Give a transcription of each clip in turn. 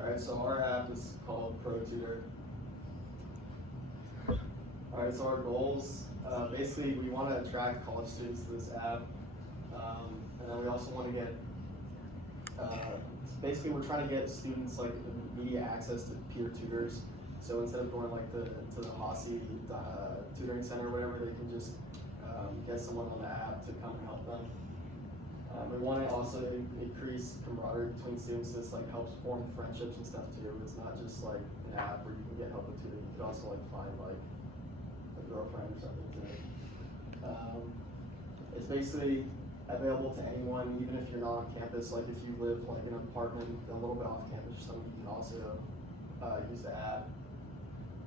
Alright, so our app is called ProTutor. Alright, so our goals, basically we want to attract college students to this app, and then we also want to get, basically we're trying to get students like immediate access to peer tutors. So instead of going like to the Hossie tutoring center or whatever, they can just get someone on the app to come and help them. We want to also increase camaraderie between students. This like helps form friendships and stuff too. It's not just like an app where you can get help with tutoring. You can also like find like a girlfriend or something too. It's basically available to anyone, even if you're not on campus. Like if you live like in an apartment a little bit off campus or something, you can also use the app.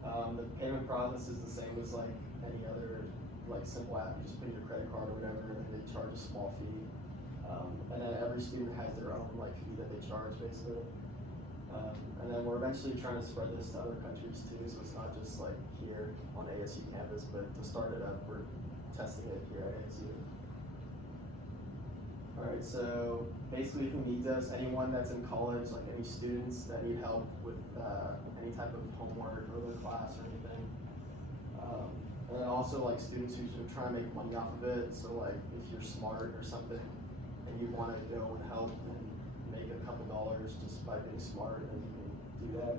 The payment process is the same as like any other like simple app. You just put in your credit card or whatever, and they charge a small fee. And then every student has their own like fee that they charge basically. And then we're eventually trying to spread this to other countries too, so it's not just like here on ASU campus, but to start it up, we're testing it here at ASU. Alright, so basically who needs us? Anyone that's in college, like any students that need help with any type of homework or their class or anything. And then also like students who are trying to make money off of it, so like if you're smart or something and you want to go and help and make a couple dollars just by being smart, then you can do that.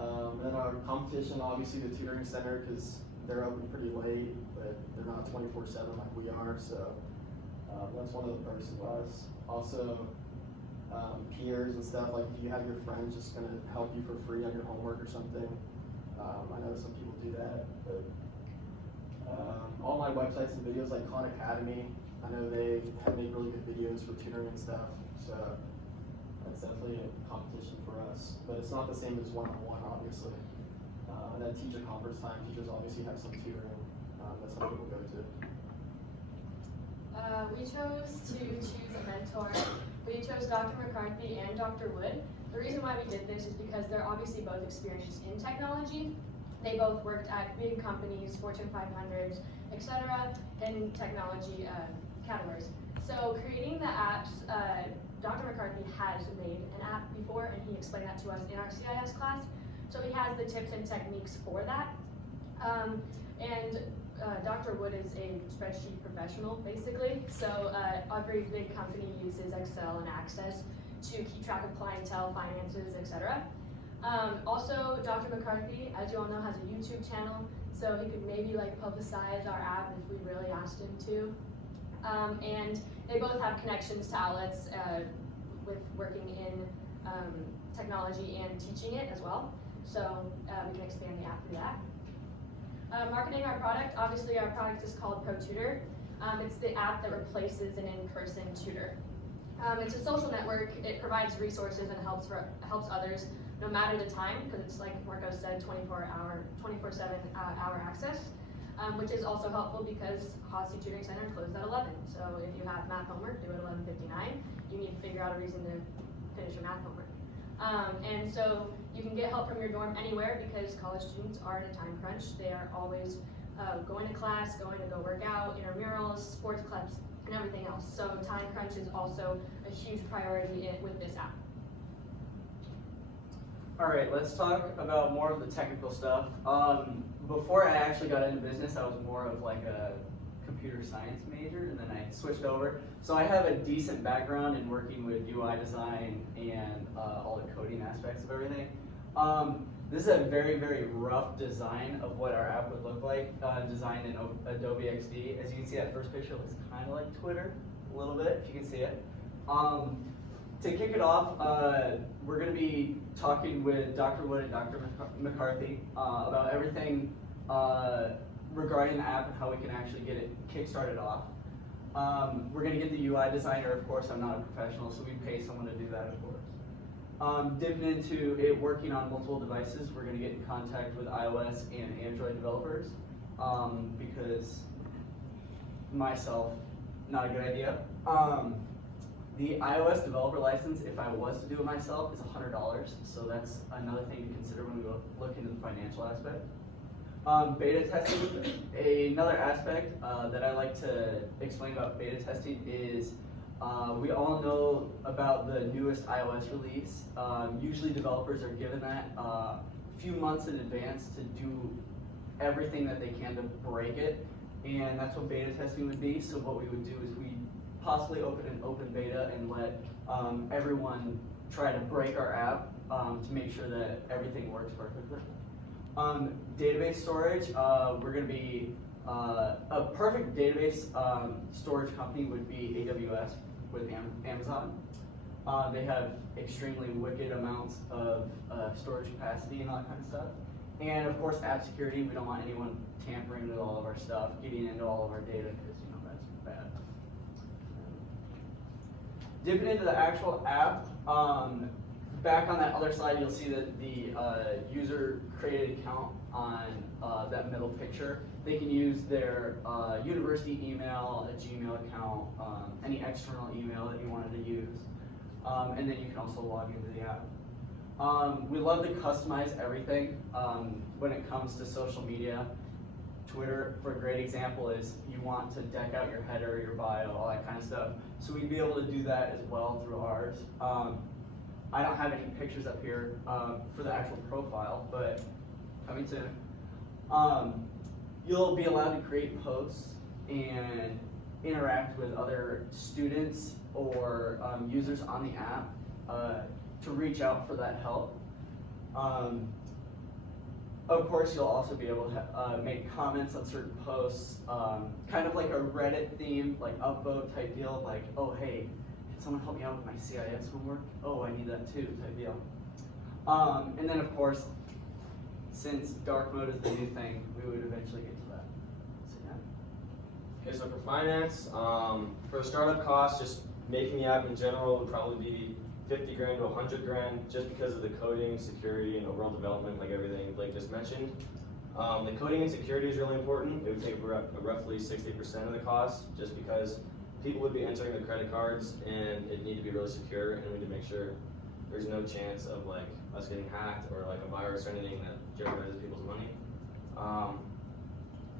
And then our competition, obviously the tutoring center, because they're open pretty late, but they're not 24/7 like we are, so that's one of the perks of us. Also, peers and stuff, like if you have your friends just gonna help you for free on your homework or something. I know some people do that, but all my websites and videos like Khan Academy, I know they make really good videos for tutoring and stuff, so that's definitely a competition for us. But it's not the same as one-on-one, obviously. And then teacher conference time, teachers obviously have some tutoring that some people go to. We chose to choose a mentor. We chose Dr. McCarthy and Dr. Wood. The reason why we did this is because they're obviously both experienced in technology. They both worked at big companies, Fortune 500s, etc., in technology categories. So creating the apps, Dr. McCarthy has made an app before, and he explained that to us in our CIS class. So he has the tips and techniques for that. Dr. Wood is a spreadsheet professional, basically. So every big company uses Excel and Access to keep track of clientele, finances, etc. Also, Dr. McCarthy, as you all know, has a YouTube channel, so he could maybe like publicize our app if we really asked him to. And they both have connections to outlets with working in technology and teaching it as well. So we can expand the app through that. Marketing our product, obviously our product is called ProTutor. It's the app that replaces an in-person tutor. It's a social network. It provides resources and helps others no matter the time, because it's like Marco said, 24/7 hour access, which is also helpful because Hossie Tutoring Center closes at 11. So if you have math homework due at 11:59, you need to figure out a reason to finish your math homework. And so you can get help from your dorm anywhere because college students are in a time crunch. They are always going to class, going to go work out, intramurals, sports clubs, and everything else. So time crunch is also a huge priority with this app. All right, let's talk about more of the technical stuff. Before I actually got into business, I was more of like a computer science major, and then I switched over. So I have a decent background in working with UI design and all the coding aspects of everything. This is a very, very rough design of what our app would look like, designed in Adobe XD. As you can see, that first picture looks kind of like Twitter, a little bit, if you can see it. To kick it off, we're going to be talking with Dr. Wood and Dr. McCarthy about everything regarding the app and how we can actually get it kick-started off. We're going to get the UI designer, of course. I'm not a professional, so we pay someone to do that, of course. Dipping into it working on multiple devices, we're going to get in contact with iOS and Android developers because myself, not a good idea. The iOS developer license, if I was to do it myself, is $100, so that's another thing to consider when we look into the financial aspect. Beta testing, another aspect that I like to explain about beta testing is We all know about the newest iOS release. Usually developers are given that a few months in advance to do everything that they can to break it, and that's what beta testing would be. So what we would do is we possibly open an open beta and let everyone try to break our app to make sure that everything works perfectly. Database storage, we're going to be a perfect database storage company would be AWS with Amazon. They have extremely wicked amounts of storage capacity and all that kind of stuff. And of course, app security. We don't want anyone tampering with all of our stuff, getting into all of our data, because that's bad. Dipping into the actual app, back on that other slide, you'll see that the user created account on that middle picture. They can use their university email, a Gmail account, any external email that you wanted to use, and then you can also log into the app. We love to customize everything when it comes to social media. Twitter, for a great example, is you want to deck out your header, your bio, all that kind of stuff. So we'd be able to do that as well through ours. I don't have any pictures up here for the actual profile, but coming soon. You'll be allowed to create posts and interact with other students or users on the app to reach out for that help. Of course, you'll also be able to make comments on certain posts, kind of like a Reddit theme, like upvote type deal, like, oh hey, can someone help me out with my CIS homework? Oh, I need that too, type deal. And then of course, since dark mode is the new thing, we would eventually get to that. So yeah. Okay, so for finance, for the startup cost, just making the app in general would probably be 50 grand to 100 grand, just because of the coding, security, and overall development, like everything Blake just mentioned. The coding and security is really important. It would take roughly 60% of the cost, just because people would be entering the credit cards and it need to be really secure, and we need to make sure there's no chance of like us getting hacked or like a virus or anything that jeopardizes people's money.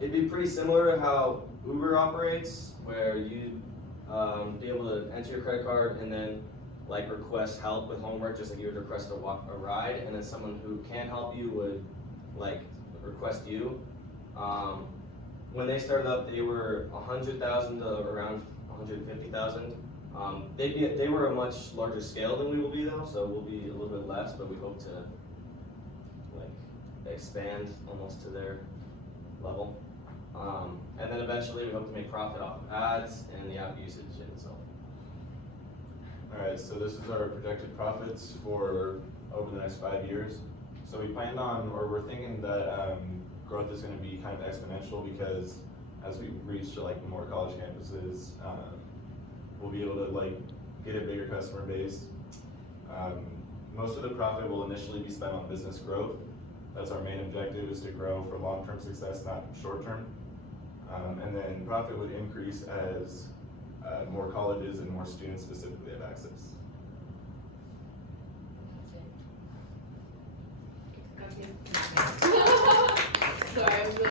It'd be pretty similar to how Uber operates, where you'd be able to enter your credit card and then like request help with homework, just like you would request a ride, and then someone who can help you would like request you. When they started up, they were 100,000 to around 150,000. They were a much larger scale than we will be though, so we'll be a little bit less, but we hope to like expand almost to their level. And then eventually we hope to make profit off of ads and the app usage in itself. Alright, so this is our projected profits for over the next 5 years. So we planned on, or we're thinking that growth is going to be kind of exponential, because as we reach to like more college campuses, we'll be able to like get a bigger customer base. Most of the profit will initially be spent on business growth. That's our main objective, is to grow for long-term success, not short-term. And then profit would increase as more colleges and more students specifically have access. Sorry, I was really